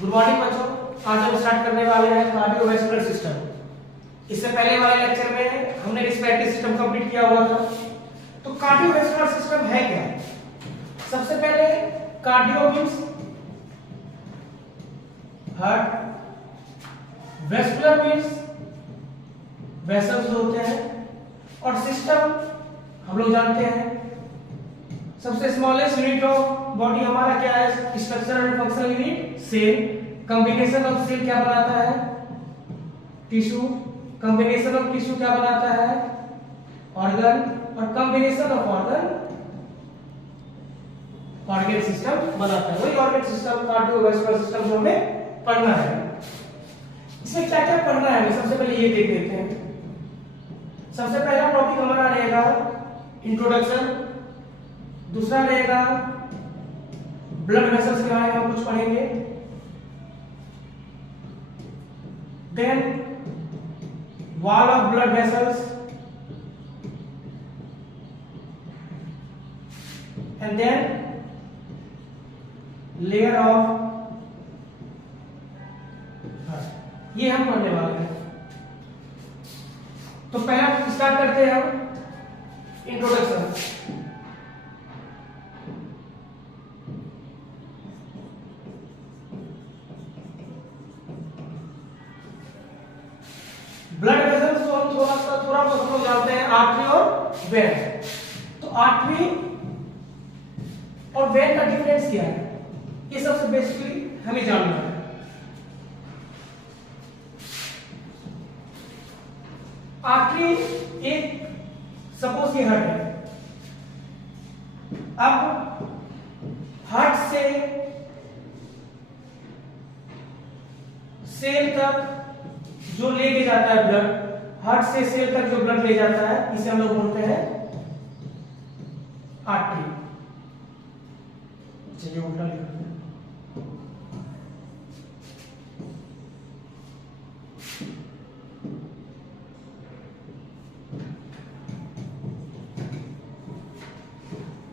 Good morning बच्चों। आज हम स्टार्ट करने वाले हैं कार्डियोवैस्कुलर सिस्टम। इससे पहले वाले लेक्चर में हमने रिस्पिरेटरी सिस्टम कंप्लीट किया हुआ था। तो कार्डियोवैस्कुलर सिस्टम है क्या? सबसे पहले cardio means heart, vascular means vessels होते हैं, और सिस्टम हम लोग जानते हैं सबसे स्मॉलेस्ट यूनिट ऑफ बॉडी हमारा क्या है? Structural and functional unit cell. Combination of cell क्या बनाता है? टिश्यू। कॉम्बिनेशन ऑफ टिश्यू क्या बनाता है? ऑर्गन। और combination of organ organ system बनाता है। वही ऑर्गन सिस्टम कार्डियोवैस्कुलर सिस्टम जो हमें पढ़ना है। इसमें क्या क्या पढ़ना है सबसे पहले ये देख लेते हैं। सबसे पहला टॉपिक हमारा रहेगा इंट्रोडक्शन। दूसरा रहेगा ब्लड वेसल्स के बारे में हम कुछ पढ़ेंगे। Then wall of blood vessels, and then layer of, ये हम पढ़ने वाले हैं। तो पहला स्टार्ट करते हैं हम इंट्रोडक्शन। ब्लड वेसल्स को हम थोड़ा बहुत हम लोग जानते हैं आर्टरी और वेन। तो आर्टरी और वेन का डिफरेंस क्या है, ये सबसे बेसिकली हमें जानना है। आर्टरी एक सपोज ये हार्ट है। अब हार्ट से सेल तक जो लेके जाता है ब्लड, हार्ट से सेल तक जो ब्लड ले जाता है, इसे हम लोग बोलते हैं आर्टरी। चलिए उल्टा लिखते हैं।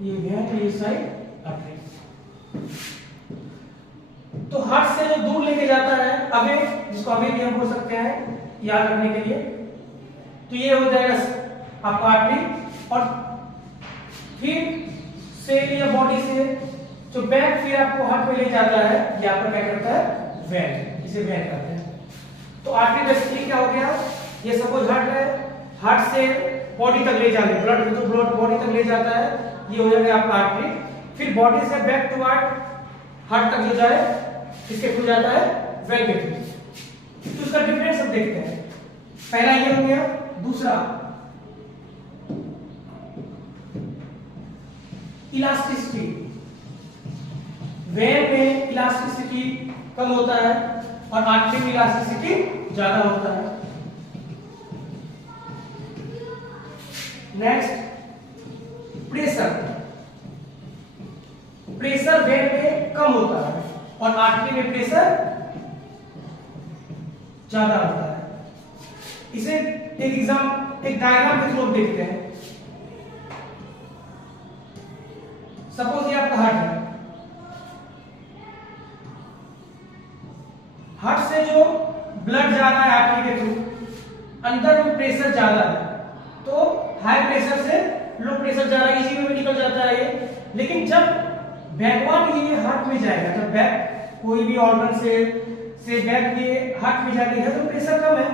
ये वेन, ये साइड आर्टरी। तो हार्ट से जो दूर लेके जाता है अवे, जिसको अवे भी हम बोल सकते हैं याद रखने के लिए, तो ये हो जाएगा आपका आर्टरी। और फिर सेल या बॉडी से जो बैक फिर आपको हार्ट में ले जाता है, ये आपका क्या करता है? वेन। इसे वेन कहते हैं। तो आर्टरी बेसिकली क्या हो गया? ये सपोज हार्ट है, हार्ट से बॉडी तक ले जाने, ब्लड जो ब्लड बॉडी तक ले जाता है, ये हो जाएगा आपका आर्टरी। फिर बॉडी से बैक टू हार्ट तक जो जाए, इसके थ्रू जाता है वेन के थ्रू। तो उसका डिफरेंस हम देखते हैं। पहला ये हो गया। दूसरा इलास्टिसिटी। वेन में इलास्टिसिटी कम होता है और आर्टरी में इलास्टिसिटी ज्यादा होता है। Next pressure. प्रेशर वेन में कम होता है और आर्टरी में प्रेशर ज्यादा होता है। इसे एक डायग्राम के थ्रू देखते हैं। सपोज ये आपका हार्ट है। हार्ट से जो ब्लड जा रहा है आर्टरी के थ्रू, अंदर में प्रेशर ज्यादा है, तो हाई प्रेशर से लो प्रेशर जा रहा है, इसी में भी निकल जाता है ये। लेकिन जब बैकवर्ड ये हार्ट में जाएगा, जब बैक कोई भी ऑर्गन से बैक ये हार्ट में जाती है, तो प्रेशर कम है,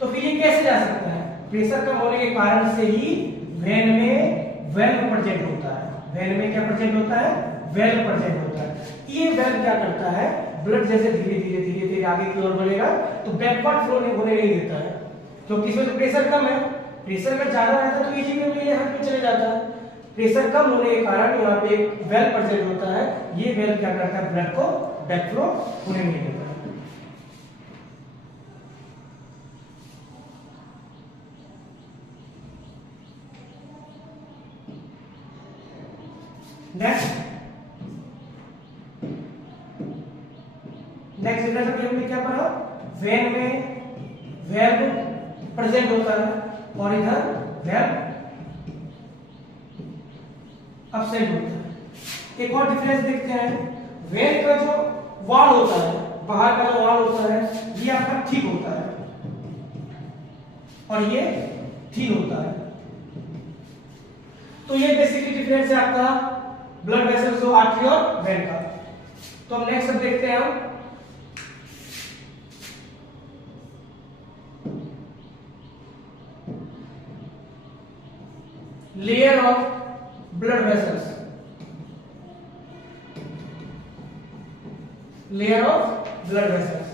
तो फिर ये कैसे जा सकता है? प्रेशर कम होने के कारण से ही वेन में वेल्व प्रेजेंट होता है। वेन में क्या प्रेजेंट होता है? वेल्व प्रेजेंट होता है। ये वेल्व क्या करता है? ब्लड जैसे धीरे धीरे आगे की ओर बढ़ेगा तो बैकवर्ड फ्लो होने नहीं देता है, क्योंकि इसमें तो प्रेशर कम है। प्रेशर अगर ज्यादा रहता है तो इजी वे ये हार्ट में चले जाता है। प्रेशर कम होने के कारण यहाँ पे एक वेल्व प्रेजेंट होता है। ये वेल्व क्या करता है? ब्लड को बैक फ्लो होने नहीं देता है। नेक्स्ट जैसा हमने क्या पढ़ा? वेन में वेल्व प्रेजेंट होता है और इधर वेल्व अपसेंट होता है। एक और डिफरेंस देखते हैं। वेन का जो वॉल होता है, बाहर का जो वॉल होता है ये आपका थिक होता है और ये थिन होता है। तो ये बेसिकली डिफरेंस है आपका ब्लड वेसल्स जो आर्टरी और वेन का। तो हम नेक्स्ट देखते हैं हम layer of blood vessels. Layer of blood vessels.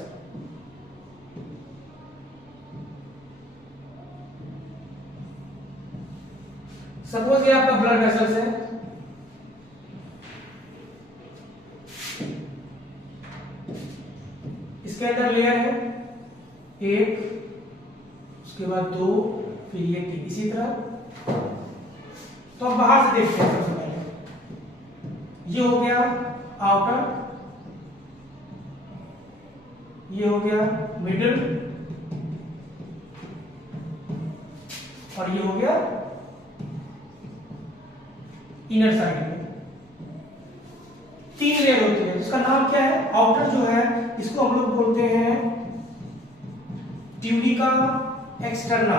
Suppose ये आपका ब्लड वेसल्स है, इसके अंदर लेयर है एक, उसके बाद दो, फिर ये तीन, इसी तरह। तो अब बाहर से देखते हैं। सबसे पहले ये हो गया आउटर, ये हो गया मिडिल और ये हो गया इनर साइड में। तीन लेयर होते हैं जिसका नाम क्या है, आउटर जो है इसको हम लोग बोलते हैं ट्यूनिका एक्सटर्ना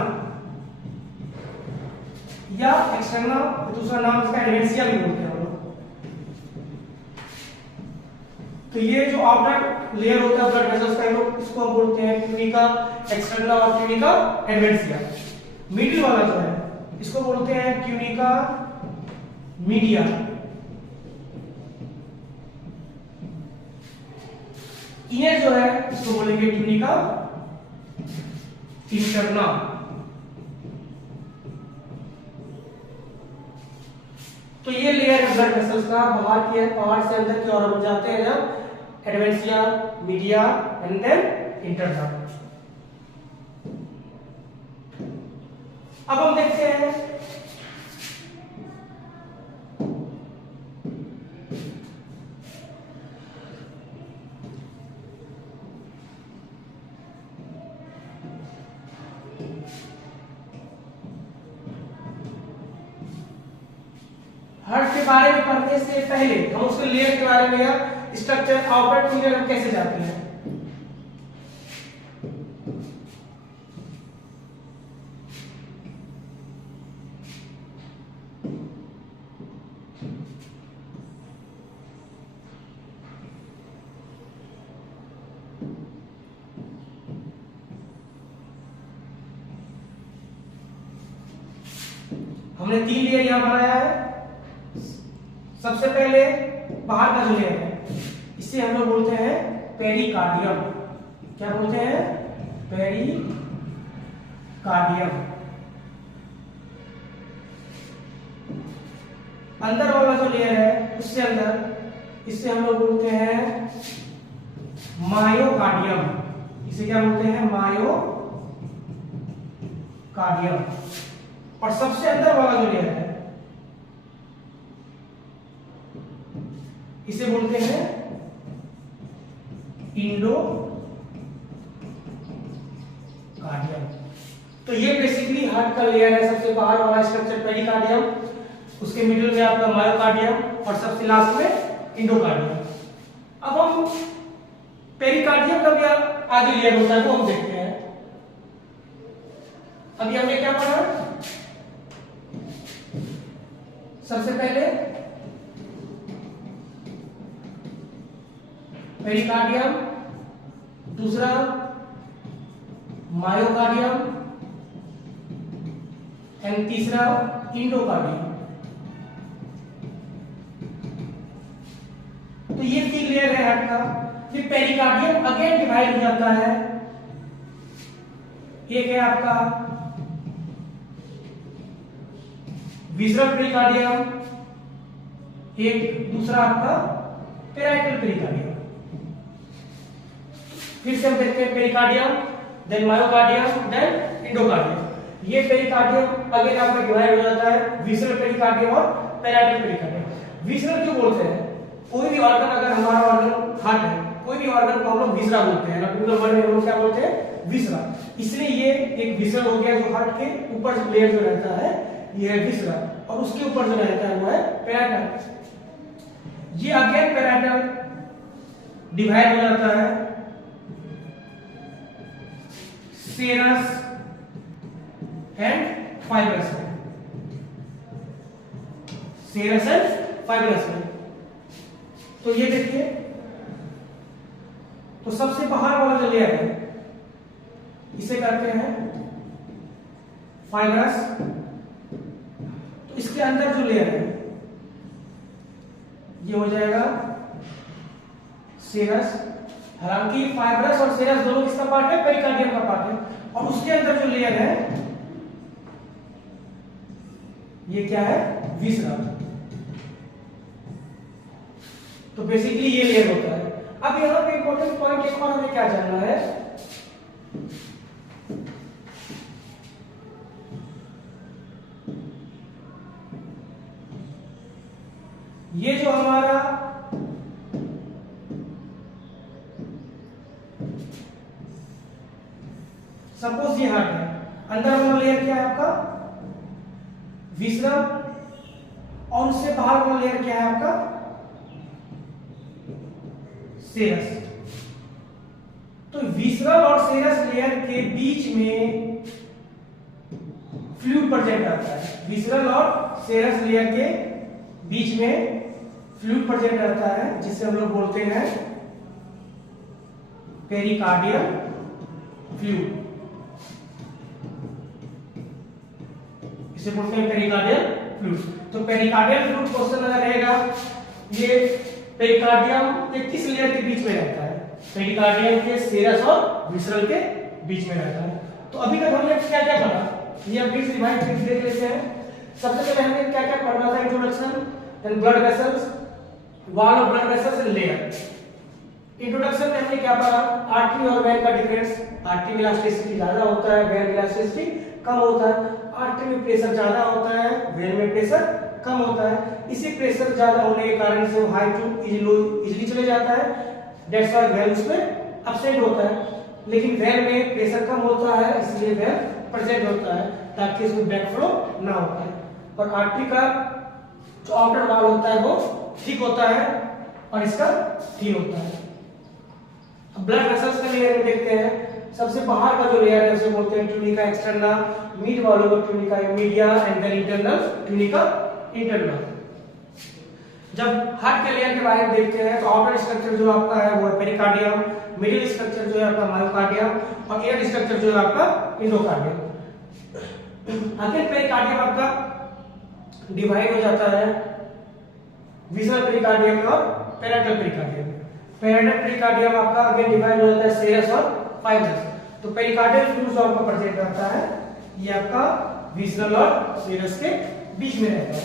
या एक्सटर्ना, दूसरा नाम इसका एडवेंसिया भी बोलते हैं हम लोग। तो ये जो आउटर लेयर होता है ब्लड वेसल्स का, इसको हम बोलते हैं ट्यूनिका एक्सटर्ना और ट्यूनिका एडवेंसिया। मिडिल वाला जो है इसको बोलते हैं ट्यूनिका मीडिया। इनर जो है इसको बोलेंगे ट्यूनिका इंटरना। तो ये लेयर है ब्लड वेसल्स का, बाहर की है, बाहर से अंदर की ओर हम जाते हैं जब एडवेंसिया, मीडिया एंड देन इंटरना। अब हम देखते हैं हार्ट के बारे में पढ़ने से पहले हम उसके लेयर के बारे में या स्ट्रक्चर आउटर टू इनर हम कैसे जाते हैं। हमने तीन लेयर यहां बनाया है। सबसे पहले बाहर का जो लेयर है इसे हम लोग बोलते हैं पेरिकार्डियम। क्या बोलते हैं, पेरिकार्डियम। अंदर वाला जो लेयर है उससे अंदर इसे हम लोग बोलते हैं मायोकार्डियम। इसे क्या बोलते हैं, मायोकार्डियम। और सबसे अंदर वाला जो लेयर है इसे बोलते हैं इंडोकार्डियम। तो ये बेसिकली हार्ट का लेयर है। सबसे बाहर वाला स्ट्रक्चर पेरिकार्डियम, उसके मिडिल में आपका मायोकार्डियम और सबसे लास्ट में इंडोकार्डियम। अब हम पेरिकार्डियम का भी आगे लेयर होता है वो हम देखते हैं। अभी हमने क्या पढ़ा, सबसे पहले पेरिकार्डियम, दूसरा मायोकार्डियम एंड तीसरा इंडोकार्डियम। तो ये तीन लेयर है हार्ट का। फिर पेरिकार्डियम अगेन डिवाइड हो जाता है। एक है आपका विसरल पेरिकार्डियम, एक दूसरा आपका पेराइटल पेरिकार्डियम। फिर से हम देखते हैं pericardium, then myocardium, then endocardium. ये पेरिकार्डियम अगेन आपका डिवाइड हो जाता है विसरल पेरिकार्डियम और पेराइटल पेरिकार्डियम। विसरल क्यों बोलते हैं, कोई भी ऑर्गन, अगर हमारा ऑर्गन हार्ट है, कोई भी ऑर्गन को हम लोग विसरा बोलते हैं, ना वर्ड में हम लोग क्या बोलते हैं, विसरा। इसलिए ये एक विसरा हो गया जो हार्ट के ऊपर जो लेयर जो रहता है ये है विसरा, और उसके ऊपर जो रहता है वो है पेराइटल। ये अगेन पेराइटल डिवाइड हो जाता है सेरस एंड फाइब्रस में, सेरस एंड फाइब्रस में। तो ये देखिए, तो सबसे बाहर वाला जो लेयर है इसे कहते हैं फाइब्रस। तो इसके अंदर जो लेयर है ये हो जाएगा सेरस। हालांकि फाइब्रस और सेरस दोनों किसका पार्ट है? पेरिकार्डियम का पार्ट है। और उसके अंदर जो लेयर है ये क्या है? विसरा। तो बेसिकली ये लेयर होता है। अब यहां पे इंपॉर्टेंट पॉइंट एक और हमें क्या जानना है, ये जो हमारा सपोज ये हार्ट है, अंदर वाला लेयर क्या है आपका? विसरा। और उससे बाहर वाला लेयर क्या है आपका? सेरस। तो विसरल और सेरस लेयर के बीच में फ्लूइड प्रेजेंट रहता है। विसरल और सेरस लेयर के बीच में फ्लूइड प्रेजेंट रहता है जिसे हम लोग बोलते हैं पेरिकार्डियल फ्लूइड। इसे बोलते हैं पेरिकार्डियल फ्लूइड। तो पेरिकार्डियल फ्लूइड क्वेश्चन अगर रहेगा, ये पेरिकार्डियम के किस लेयर के बीच में रहता है? पेरिकार्डियम के सेरस और विसरल के बीच में रहता है। तो अभी तक हमने क्या क्या पढ़ा, ये हम फिर रिवाइज करके देख लेते हैं। सबसे पहले हमें क्या क्या पढ़ना था? Introduction, then blood vessels, wall of blood vessels and layer. Introduction में हमने क्या पढ़ा? आर्टरी और वेन का डिफरेंस। आर्टरी में इलास्टिसिटी ज्यादा होता है, वेन में इलास्टिसिटी कम होता है। आर्टरी में प्रेशर ज्यादा होता है, वेन में प्रेशर कम होता है। इसी प्रेशर ज्यादा होने के कारण से हाई टू इजीली चले जाता है, दैट्स व्हाई वेन उसमें अपसेंट होता है। लेकिन वेन में प्रेशर कम होता है, इसलिए वेन प्रेजेंट होता है ताकि इसमें बैकफ्लो ना हो पाए। और आर्टरी का जो आउटर वॉल होता है वो थिक होता है और इसका थिन होता है। अब ब्लड वेसल्स का लेयर में देखते हैं। सबसे बाहर का जो लेयर है उसे बोलते हैं ट्यूनिका एक्सटर्ना, मिड वॉल को tunica media and then internal tunica internal. जब हार्ट के लेयर के बारे में देखते हैं तो आउटर स्ट्रक्चर जो आपका है वो है पेरिकार्डियम, मिडिल स्ट्रक्चर जो है आपका मायोकार्डियम और एयर स्ट्रक्चर जो है आपका एंडोकार्डियम। आखिर पेरिकार्डियम आपका डिवाइड हो जाता है विसरल पेरिकार्डियम में और पैराइटल पेरिकार्डियम में। पैराइटल पेरिकार्डियम आपका अगेन डिवाइड हो जाता है सेरस और फाइब्रस। तो पेरिकार्डियल फ्लूइड जो आपका प्रेजेंट रहता है ये आपका विसरल और सेरस के बीच में रहता है।